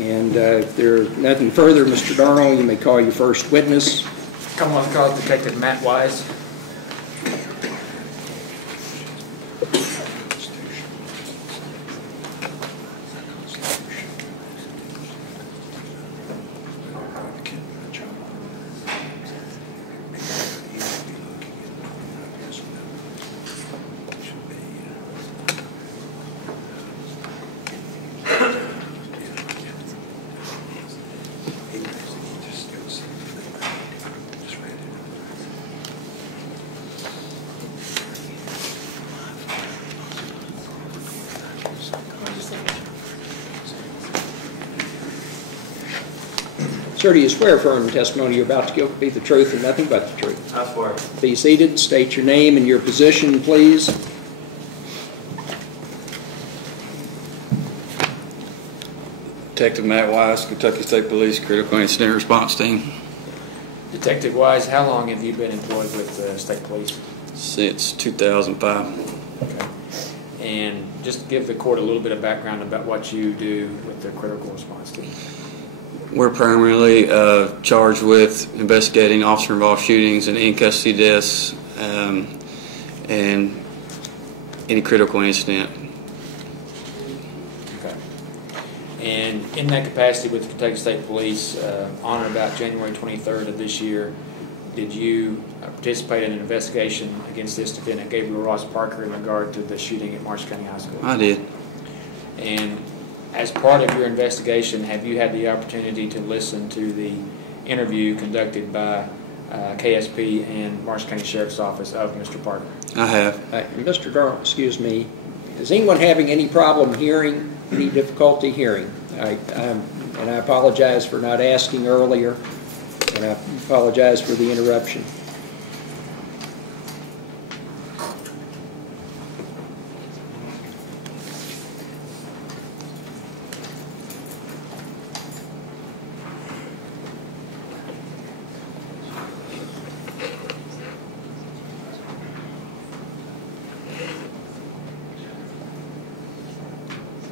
And if there's nothing further, Mr. Darnell, you may call your first witness. Come on, call Detective Matt Wise. Sir, do you swear affirm the testimony you're about to give will be the truth and nothing but the truth? I swear. Be seated. State your name and your position, please. Detective Matt Wise, Kentucky State Police Critical Incident Response Team. Detective Wise, how long have you been employed with the State Police? Since 2005. Okay. And just give the court a little bit of background about what you do with the Critical Response Team. We're primarily charged with investigating officer-involved shootings and in-custody deaths and any critical incident. Okay. And in that capacity with the Kentucky State Police, on or about January 23rd of this year, did you participate in an investigation against this defendant, Gabriel Ross Parker, in regard to the shooting at Marshall County High School? I did. And as part of your investigation, have you had the opportunity to listen to the interview conducted by KSP and Marshall County Sheriff's Office of Mr. Parker? I have. Mr. Darnell, excuse me, is anyone having any problem hearing, any difficulty hearing? And I apologize for not asking earlier, and I apologize for the interruption.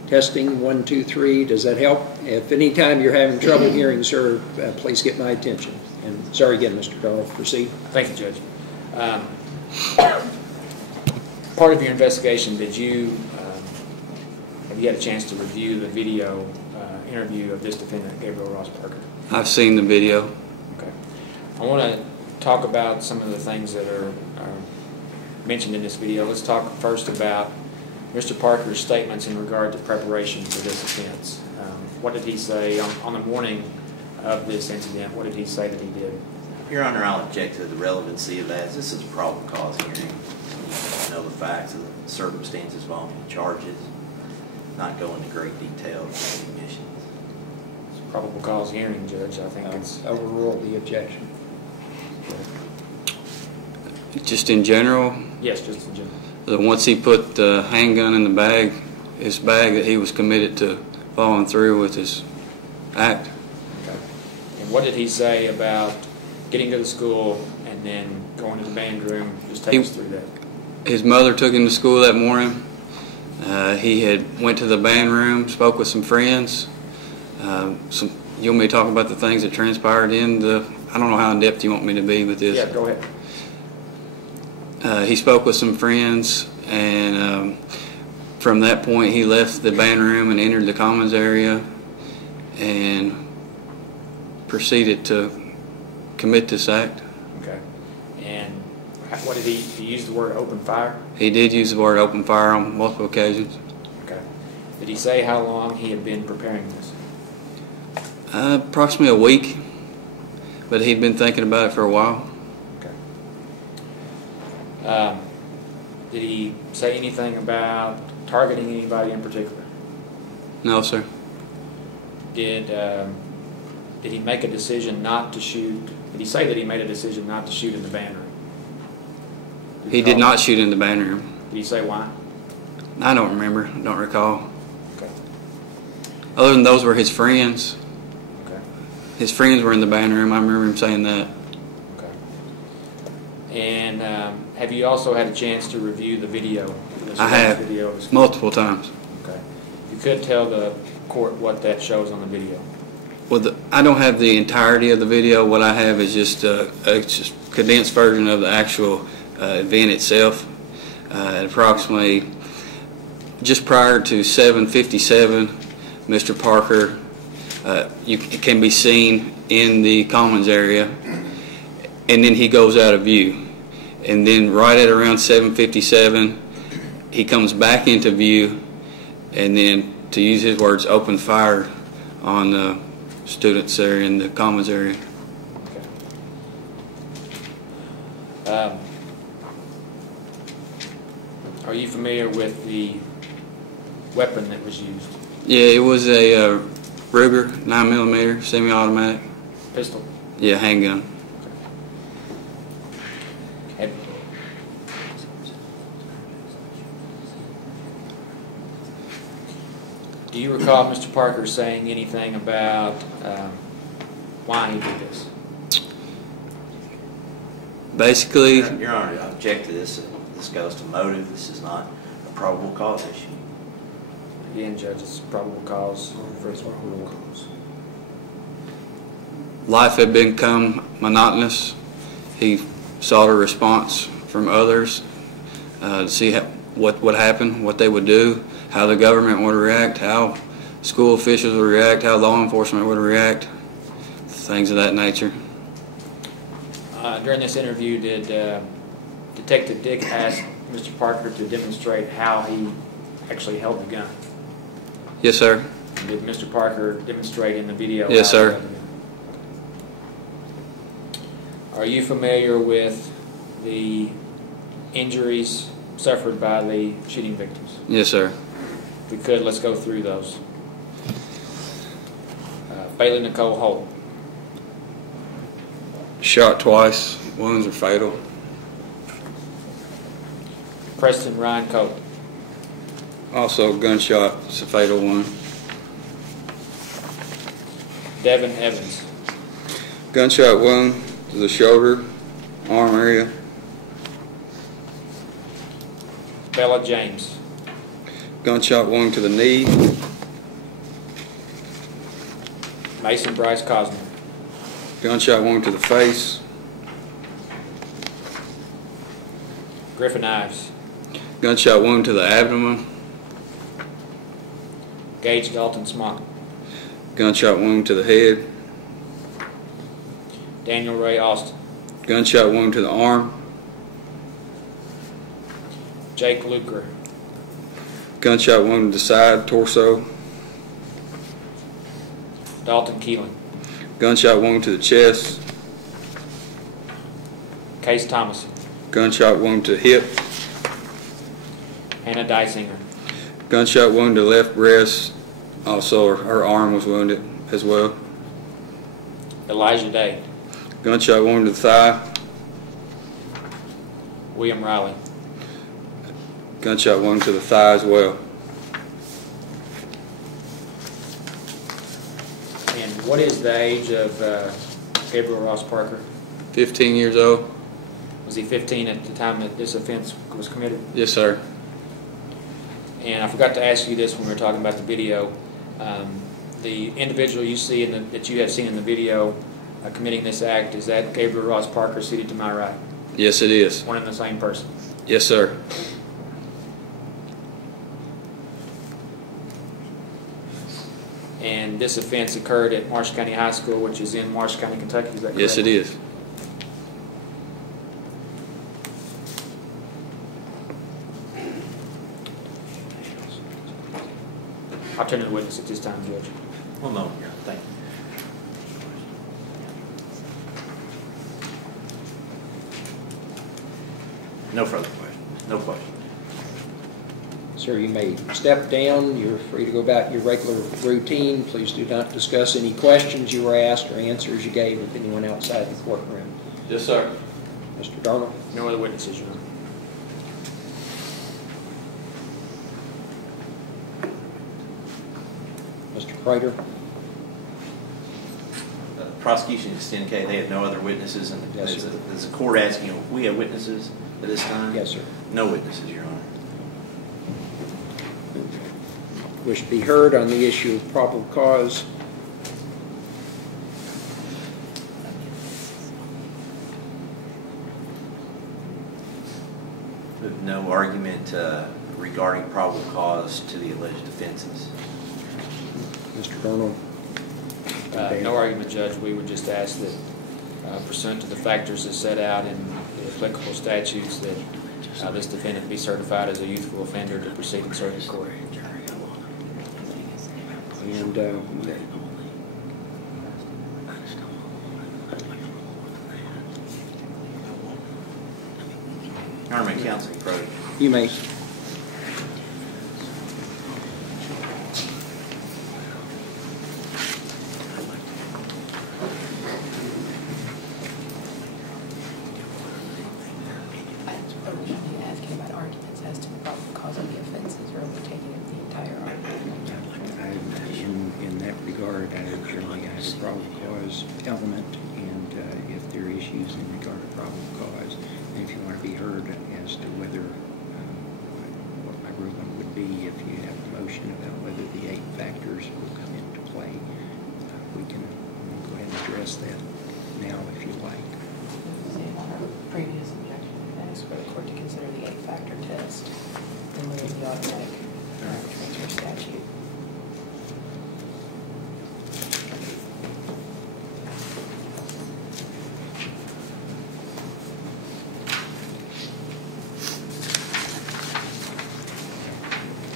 Testing, 1, 2, 3. Does that help? If any time you're having trouble hearing, sir, please get my attention. And sorry again, Mr. Darrell. Proceed. Thank you, Judge. Part of your investigation, have you had a chance to review the video interview of this defendant, Gabriel Ross Parker? I've seen the video. Okay. I want to talk about some of the things that are mentioned in this video. Let's talk first about Mr. Parker's statements in regard to preparation for this offense. What did he say on the morning of this incident? What did he say that he did? Your Honor, I'll object to the relevancy of that. This is a probable cause hearing. You need to know the facts of the circumstances involving the charges, not go into great detail of the admissions. It's a probable cause hearing, Judge. I think it's overrule the objection. Just in general? Yes, just in general. Once he put the handgun in the bag, his bag, that he was committed to following through with his act. Okay. And what did he say about getting to the school and then going to the band room? Just take us through that. His mother took him to school that morning. He had went to the band room, spoke with some friends. You want me to talk about the things that transpired in the, I don't know how in depth you want me to be with this. Yeah, go ahead. He spoke with some friends, and from that point he left the band room and entered the commons area and proceeded to commit this act. Okay. And what did he use the word open fire? He did use the word open fire on multiple occasions. Okay. Did he say how long he had been preparing this? Approximately a week, but he'd been thinking about it for a while. Did he say anything about targeting anybody in particular? No, sir. Did he make a decision not to shoot? Did he say that he made a decision not to shoot in the band room? He did not shoot in the band room. Did he say why? I don't remember. I don't recall. Okay. Other than those were his friends. Okay. His friends were in the band room. I remember him saying that. Okay. And have you also had a chance to review the video? I have, multiple times. Okay. You could tell the court what that shows on the video? Well, I don't have the entirety of the video. What I have is just a condensed version of the actual event itself. At approximately just prior to 7:57, Mr. Parker, it can be seen in the Commons area, and then he goes out of view. And then right at around 7:57, he comes back into view, and then, to use his words, opened fire on the students there in the Commons area. Okay. Are you familiar with the weapon that was used? Yeah, it was a Ruger 9mm semi-automatic. Pistol? Yeah, handgun. Have- Do you recall Mr. Parker saying anything about why he did this? Basically, Your Honor, I object to this. This goes to motive. This is not a probable cause issue. Again, Judge, it's probable cause. First one, rule. life had become monotonous. He sought a response from others to see what would happen, what they would do, how the government would react, how school officials would react, how law enforcement would react, things of that nature. During this interview, did Detective Dick ask Mr. Parker to demonstrate how he actually held the gun? Yes, sir. Did Mr. Parker demonstrate in the video? Yes, how he sir. held the gun? Are you familiar with the injuries suffered by the shooting victims? Yes, sir. If we could, let's go through those. Bailey Nicole Holt. Shot twice. Wounds are fatal. Preston Ryan Cope. Also, gunshot. It's a fatal one. Devin Evans. Gunshot wound to the shoulder, arm area. Bella James. Gunshot wound to the knee. Mason Bryce Cosner. Gunshot wound to the face. Griffin Ives. Gunshot wound to the abdomen. Gage Dalton Smock. Gunshot wound to the head. Daniel Ray Austin. Gunshot wound to the arm. Jake Luker. Gunshot wound to the side, torso. Dalton Keelan. Gunshot wound to the chest. Case Thomas. Gunshot wound to the hip. Hannah Dysinger. Gunshot wound to the left breast. Also, her arm was wounded as well. Elijah Day. Gunshot wound to the thigh. William Riley. Gunshot wound to the thigh as well. And what is the age of Gabriel Ross Parker? 15 years old. Was he 15 at the time that this offense was committed? Yes, sir. And I forgot to ask you this when we were talking about the video. The individual you see that you have seen in the video committing this act, is that Gabriel Ross Parker seated to my right? Yes, it is. One and the same person. Yes, sir. And this offense occurred at Marsh County High School, which is in Marsh County, Kentucky. Is that correct? Yes, it is. I'll turn to the witness at this time, Judge. One moment, Your Honor. Thank you. No further questions. No questions. Sir, you may step down. You're free to go about your regular routine. Please do not discuss any questions you were asked or answers you gave with anyone outside the courtroom. Yes, sir. Mr. Darnell? No other witnesses, Your Honor. Mr. Prater? Prosecution just indicated they have no other witnesses, and Yes, is sir. the court asking, we have witnesses at this time? Yes, sir. No witnesses, Your Honor. wish to be heard on the issue of probable cause? With no argument regarding probable cause to the alleged offenses. Mr. Arnold? No argument, Judge. We would just ask that pursuant to the factors as set out in the applicable statutes that this defendant be certified as a youthful offender to proceed in circuit court. And Honorable Counsel Crody. you may. Asking about arguments as to the probable cause of the offenses, or are we taking up the entire argument? In that regard, I generally have a probable cause element, and if there are issues in regard to probable cause, and if you want to be heard as to whether, what my ruling would be if you have a motion about whether the 8 factors will come into play, we can go ahead and address that now if you like. On our previous objection, I asked for the court to consider the 8-factor test in lieu of the automatic transfer statute.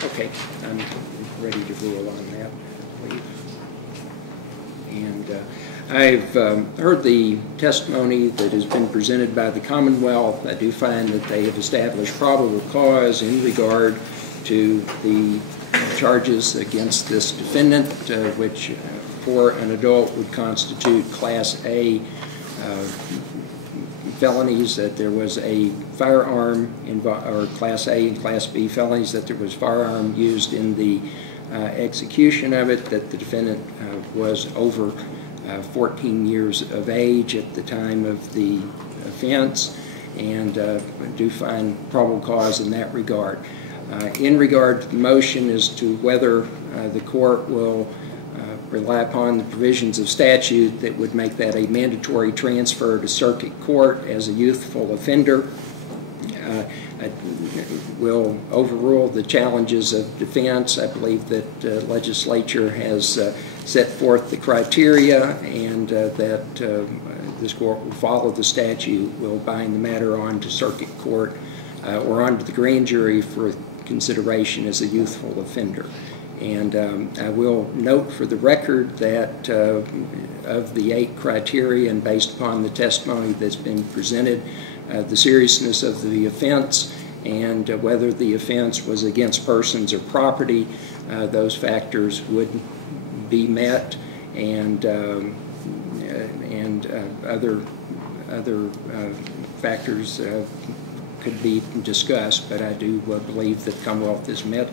Okay, I'm ready to rule on that, please. And I've heard the testimony that has been presented by the Commonwealth. I do find that they have established probable cause in regard to the charges against this defendant, which for an adult would constitute Class A felonies, that there was a firearm, or Class A and Class B felonies, that there was firearm used in the execution of it, that the defendant was over 14 years of age at the time of the offense, and do find probable cause in that regard. In regard to the motion as to whether the court will rely upon the provisions of statute that would make that a mandatory transfer to circuit court as a youthful offender, will overrule the challenges of defense. I believe that the legislature has set forth the criteria, and that this court will follow the statute, will bind the matter on to circuit court or on to the grand jury for consideration as a youthful offender. And I will note for the record that of the 8 criteria, and based upon the testimony that's been presented, the seriousness of the offense and whether the offense was against persons or property, those factors would be met, and other factors could be discussed, but I do believe that Commonwealth has met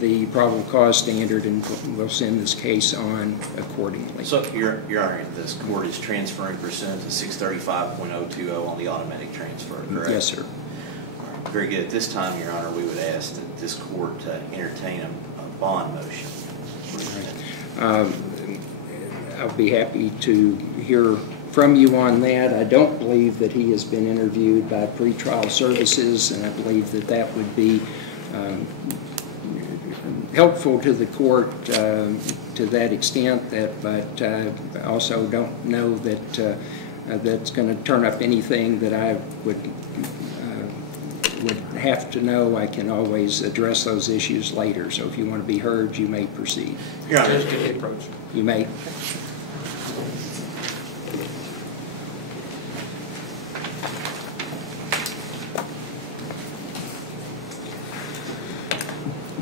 the probable cause standard, and will send this case on accordingly. So, Your Honor, this court is transferring pursuant to 635.020 on the automatic transfer, correct? Yes, sir. Very good. At this time, Your Honor, we would ask that this court entertain a bond motion. I'll be happy to hear from you on that. I don't believe that he has been interviewed by pretrial services, and I believe that that would be helpful to the court to that extent, but I also don't know that that's going to turn up anything that I would have to know. I can always address those issues later, so if you want to be heard, you may proceed. Your Honor, Judge, can you approach? You may.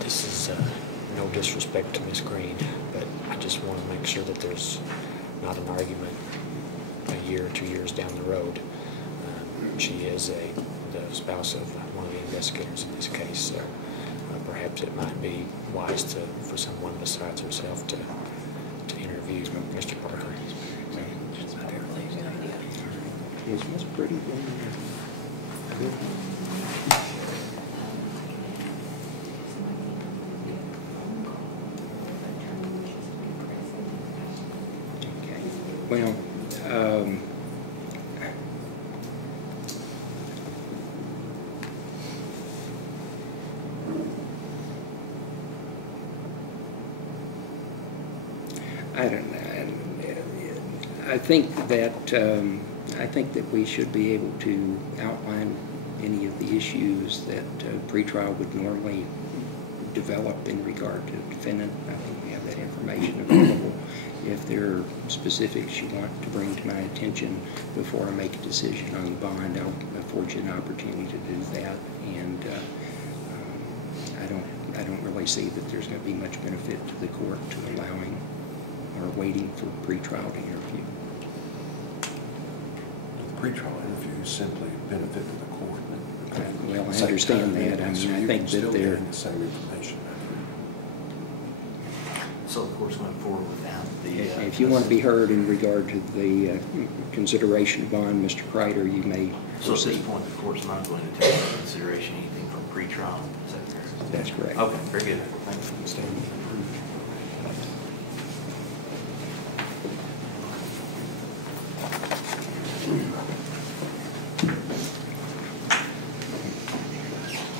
This is no disrespect to Ms. Green, but I just want to make sure that there's not an argument a year or 2 years down the road. She is the spouse of one of the investigators in this case, so perhaps it might be wise for someone besides herself to interview Mr. Parker. Is Miss Pretty Well, I don't know. I think that we should be able to outline any of the issues that pretrial would normally develop in regard to defendant. I think we have that information available. If there are specifics you want to bring to my attention before I make a decision on the bond, I'll afford you an opportunity to do that. And I don't really see that there's going to be much benefit to the court to allowing or waiting for pretrial to interview. The pretrial interview is simply a benefit to the court. Well, I understand that. I mean, I think that they're the same information. So the court's going forward without the... If you want to be heard in regard to the consideration of bond, Mr. Kreider, you may So at proceed. this point, the court's not going to take into consideration anything from pretrial? Is that correct? That's correct. Okay, very good. Thank you.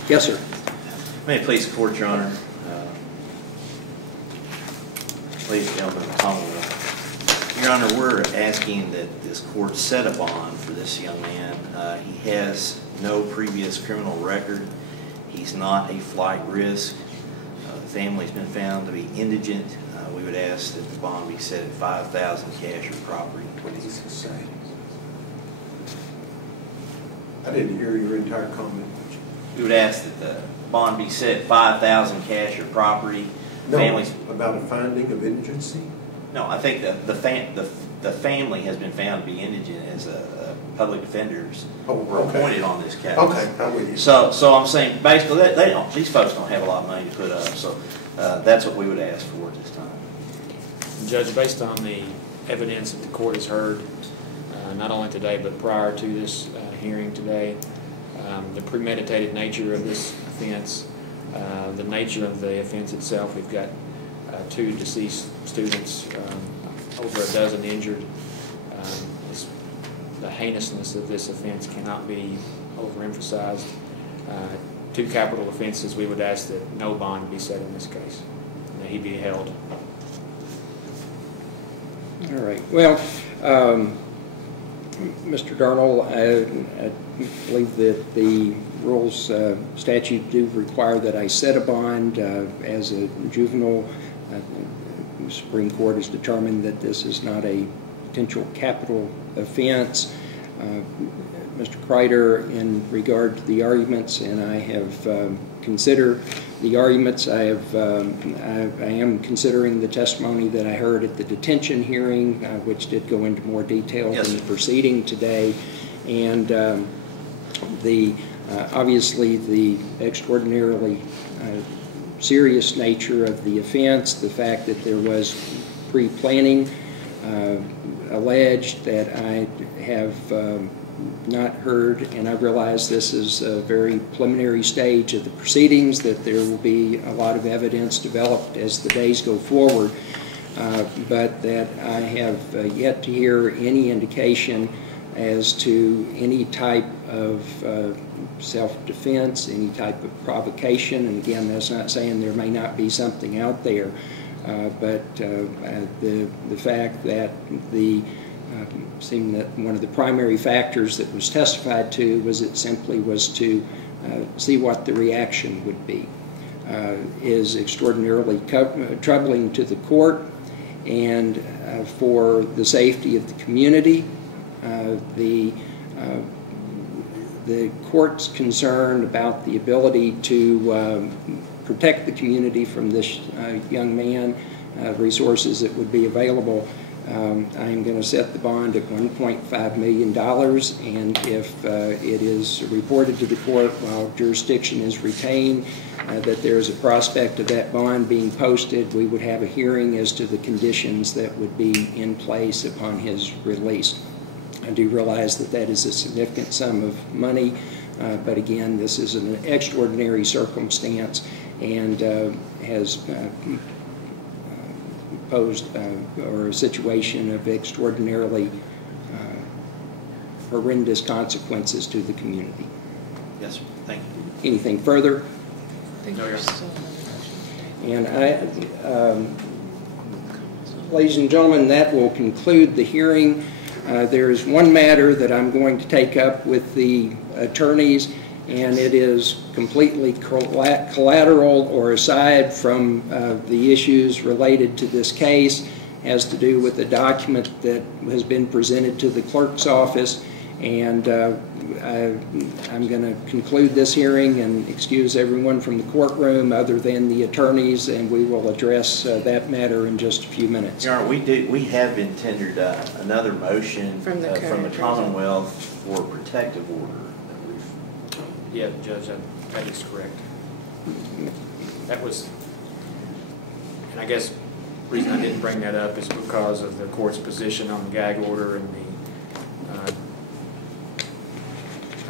Yes, sir. May it please the court, Your Honor. Ladies and gentlemen of the Commonwealth. Your Honor, we're asking that this court set a bond for this young man. He has no previous criminal record. He's not a flight risk. The family's been found to be indigent. We would ask that the bond be set at $5,000 cash or property. What does it say? I didn't hear your entire comment. We would ask that the bond be set at $5,000 cash or property. No, Families. about a finding of indigency? No, I think the family has been found to be indigent as public defenders were appointed on this case. Okay, I'm with you. So I'm saying basically these folks don't have a lot of money to put up, so that's what we would ask for at this time. Judge, based on the evidence that the court has heard, not only today but prior to this hearing today, the premeditated nature of this offense, the nature of the offense itself, we've got 2 deceased students, over a dozen injured. The heinousness of this offense cannot be overemphasized. 2 capital offenses, we would ask that no bond be set in this case, and that he be held. All right. Well, Mr. Darnell, I believe that the rules statute do require that I set a bond as a juvenile. The Supreme Court has determined that this is not a potential capital offense. Mr. Kreider, in regard to the arguments, and I have considered the arguments. I am considering the testimony that I heard at the detention hearing, which did go into more detail Yes, than the proceeding today, and obviously the extraordinarily serious nature of the offense, the fact that there was pre-planning alleged that I have not heard, and I realize this is a very preliminary stage of the proceedings, that there will be a lot of evidence developed as the days go forward, but that I have yet to hear any indication as to any type of self-defense, any type of provocation. And again, that's not saying there may not be something out there, but the fact that seemed that one of the primary factors that was testified to was it simply was to see what the reaction would be is extraordinarily troubling to the court and for the safety of the community. The court's concerned about the ability to protect the community from this young man, resources that would be available. I am going to set the bond at $1.5 million, and if it is reported to the court while jurisdiction is retained that there is a prospect of that bond being posted, we would have a hearing as to the conditions that would be in place upon his release. I do realize that that is a significant sum of money, but again, this is an extraordinary circumstance and has posed or a situation of extraordinarily horrendous consequences to the community. Yes, sir. Thank you. Anything further? I think No, there's yeah. still another motion. And ladies and gentlemen, that will conclude the hearing. There is one matter that I'm going to take up with the attorneys, and it is completely collateral or aside from the issues related to this case. It has to do with the document that has been presented to the clerk's office, and I'm going to conclude this hearing and excuse everyone from the courtroom other than the attorneys, and we will address that matter in just a few minutes. Your Honor, we have been tendered another motion From the from the current Commonwealth for a protective order that we've. Yeah, Judge, that is correct. That was, and I guess the reason I didn't bring that up is because of the court's position on the gag order and the,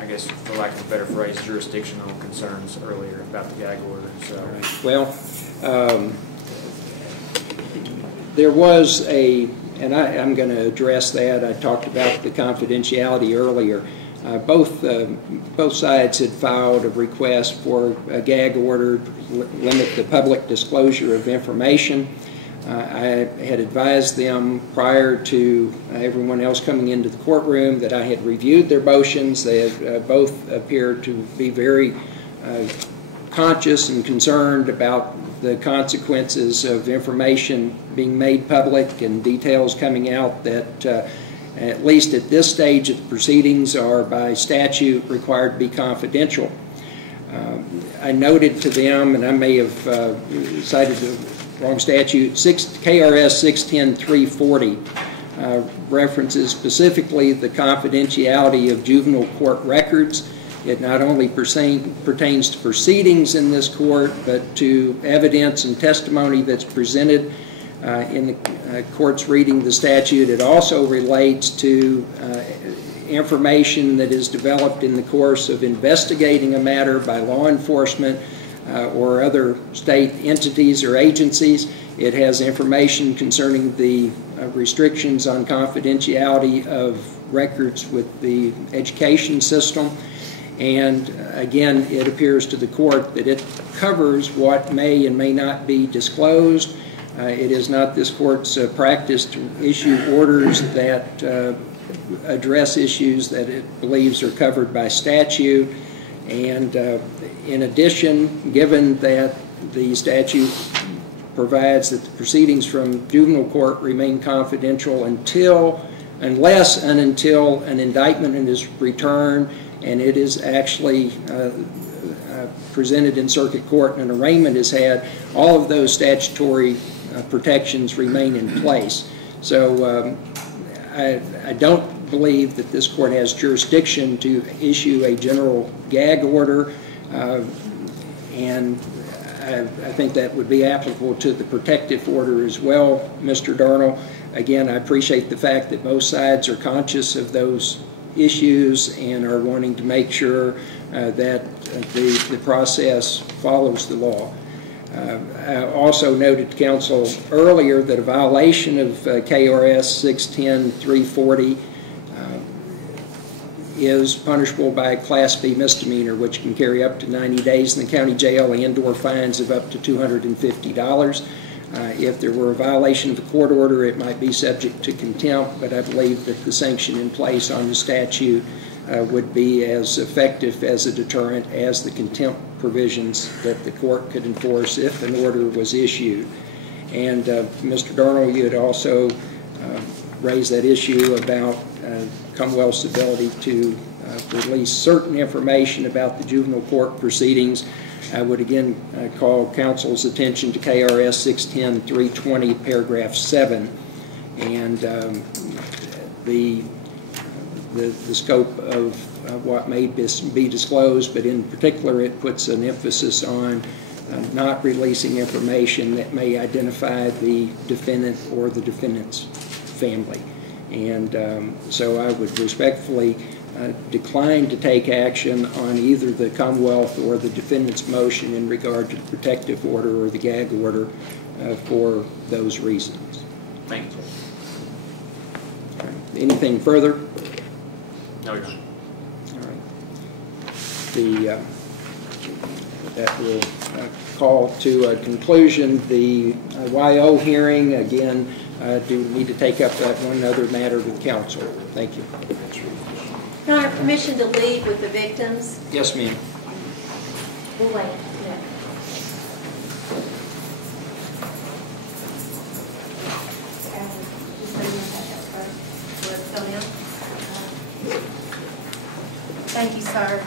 I guess, for lack of a better phrase, jurisdictional concerns earlier about the gag order. So, Well, there was and I'm going to address that. I talked about the confidentiality earlier. Both sides had filed a request for a gag order to limit the public disclosure of information. I had advised them prior to everyone else coming into the courtroom that I had reviewed their motions. They both appeared to be very conscious and concerned about the consequences of information being made public and details coming out that at least at this stage of the proceedings are by statute required to be confidential. I noted to them, and I may have cited the wrong statute, KRS 610-340 references specifically the confidentiality of juvenile court records. It not only pertains to proceedings in this court, but to evidence and testimony that's presented in the court's reading the statute. It also relates to information that is developed in the course of investigating a matter by law enforcement or other state entities or agencies. It has information concerning the restrictions on confidentiality of records with the education system. And again, it appears to the court that it covers what may and may not be disclosed. It is not this court's practice to issue orders that address issues that it believes are covered by statute. And in addition, given that the statute provides that the proceedings from juvenile court remain confidential unless and until an indictment is returned and it is actually presented in circuit court and an arraignment is had, all of those statutory protections remain in place. So I don't believe that this court has jurisdiction to issue a general gag order, and I think that would be applicable to the protective order as well, Mr. Darnell. Again, I appreciate the fact that both sides are conscious of those issues and are wanting to make sure that the process follows the law. I also noted to counsel earlier that a violation of KRS 610-340 is punishable by a Class B misdemeanor, which can carry up to 90 days in the county jail and/or fines of up to $250. If there were a violation of the court order, it might be subject to contempt, but I believe that the sanction in place on the statute would be as effective as a deterrent as the contempt provisions that the court could enforce if an order was issued. And Mr. Darnell, you had also raised that issue about Commonwealth's ability to release certain information about the juvenile court proceedings. I would again call counsel's attention to KRS 610-320, paragraph 7, and the scope of what may be disclosed, but in particular it puts an emphasis on not releasing information that may identify the defendant or the defendant's family. And so I would respectfully decline to take action on either the Commonwealth or the defendant's motion in regard to the protective order or the gag order for those reasons. Thank you. Anything further? No, Your Honor. All right. That will call to a conclusion the YO hearing. Again, do need to take up that one other matter with counsel. Thank you. Can I have permission to leave with the victims? Yes, ma'am. We'll wait. Yeah. Thank you, sir.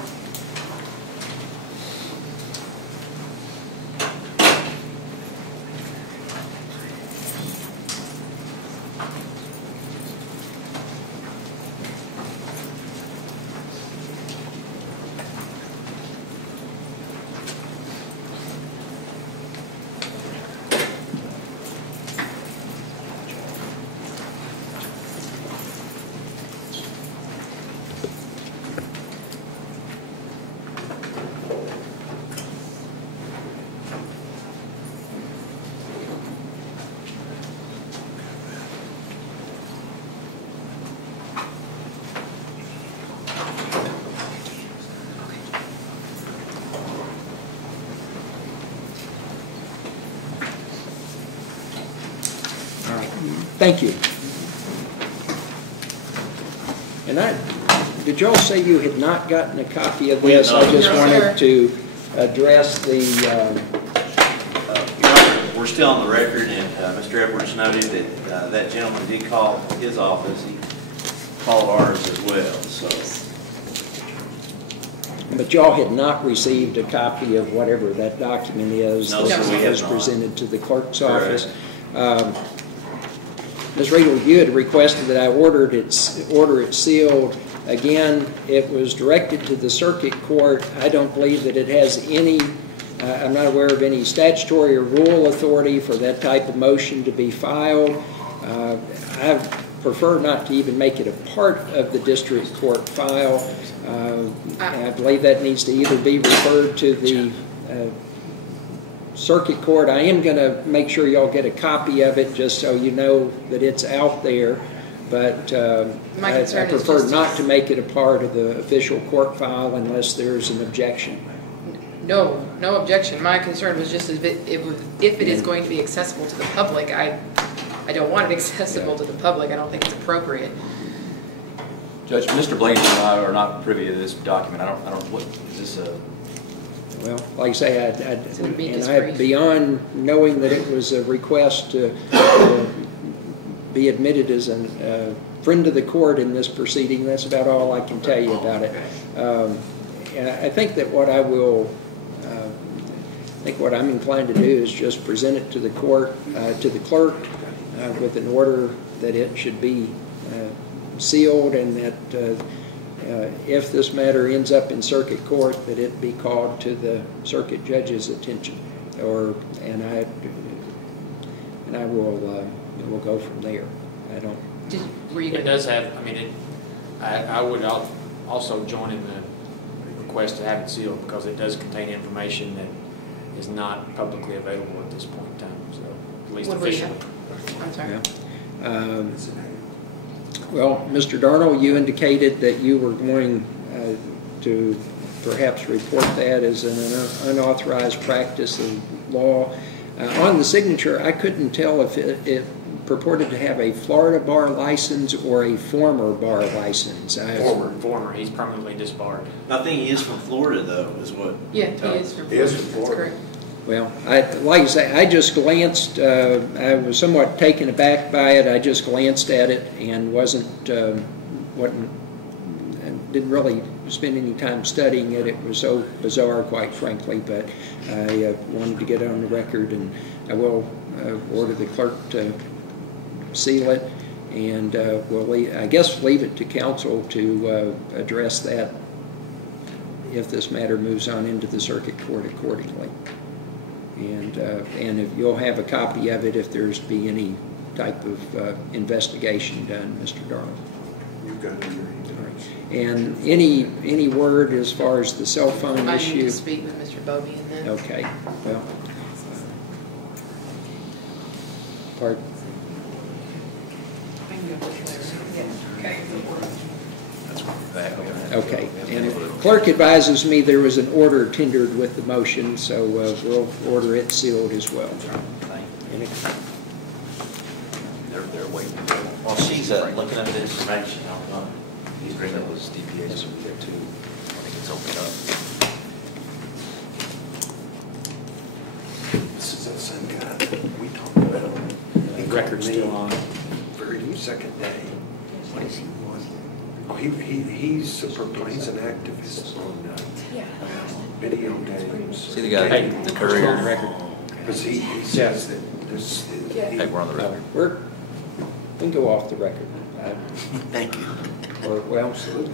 Thank you. And did y'all say you had not gotten a copy of this? We have I just not. wanted to address the, We're still on the record, and Mr. Edwards noted that that gentleman did call his office. He called ours as well, so. but y'all had not received a copy of whatever that document is No, that sir, we have was not. presented to the clerk's Correct. office. Ms. Riegel, you had requested that I order it sealed. Again, it was directed to the circuit court. I don't believe that it has any, I'm not aware of any statutory or rule authority for that type of motion to be filed. I prefer not to even make it a part of the district court file. I believe that needs to either be referred to the circuit court. I am going to make sure y'all get a copy of it just so you know that it's out there, but My I concern is prefer just not to make it a part of the official court file unless there's an objection. No objection. My concern was just if it is going to be accessible to the public, I don't want it accessible to the public. I don't think it's appropriate. Judge, Mr. Blaney and I are not privy to this document. What, is this a? Well, like I say, would be and disgraceful. beyond knowing that it was a request to be admitted as a friend of the court in this proceeding, that's about all I can tell you about it. And I think that what I think what I'm inclined to do is just present it to the court, to the clerk, with an order that it should be sealed, and that if this matter ends up in circuit court, that it be called to the circuit judge's attention, and I will we'll go from there. I don't. Were you It going does have, I would also join in the request to have it sealed because it does contain information that is not publicly available at this point in time, so at least What were you officially. I'm sorry. Yeah. Well, Mr. Darnell, you indicated that you were going to perhaps report that as an unauthorized practice of law. On the signature, I couldn't tell if it purported to have a Florida bar license or a former bar license. Former, he's permanently disbarred. I think he is from Florida, though, is what. Yeah, he is from He is from That's Florida. correct. Well, like I say, I just glanced, I was somewhat taken aback by it. I just glanced at it and didn't really spend any time studying it. It was so bizarre, quite frankly, but I wanted to get it on the record, and I will order the clerk to seal it, and we'll I guess leave it to counsel to address that if this matter moves on into the circuit court accordingly. And if you'll have a copy of it if there's be any type of investigation done, Mr. Darnell. You've got it in your hands. And any word as far as the cell phone I issue? need to speak with Mr. Bobby and then. Okay, well, Pardon? Okay, and the clerk advises me there was an order tendered with the motion, so we'll order it sealed as well. And it- They're waiting. While she's looking up the information, I'll, The agreement was DPH will be there too when it gets opened up. This is that same guy we talked about. He The called record's me still on. Very second day. Oh, he's an activist on video games. See the guy, Hey, the on courier. record. Because he says that this. Hey, we're on the No, record. we can go off the record. thank you. Well, Absolutely.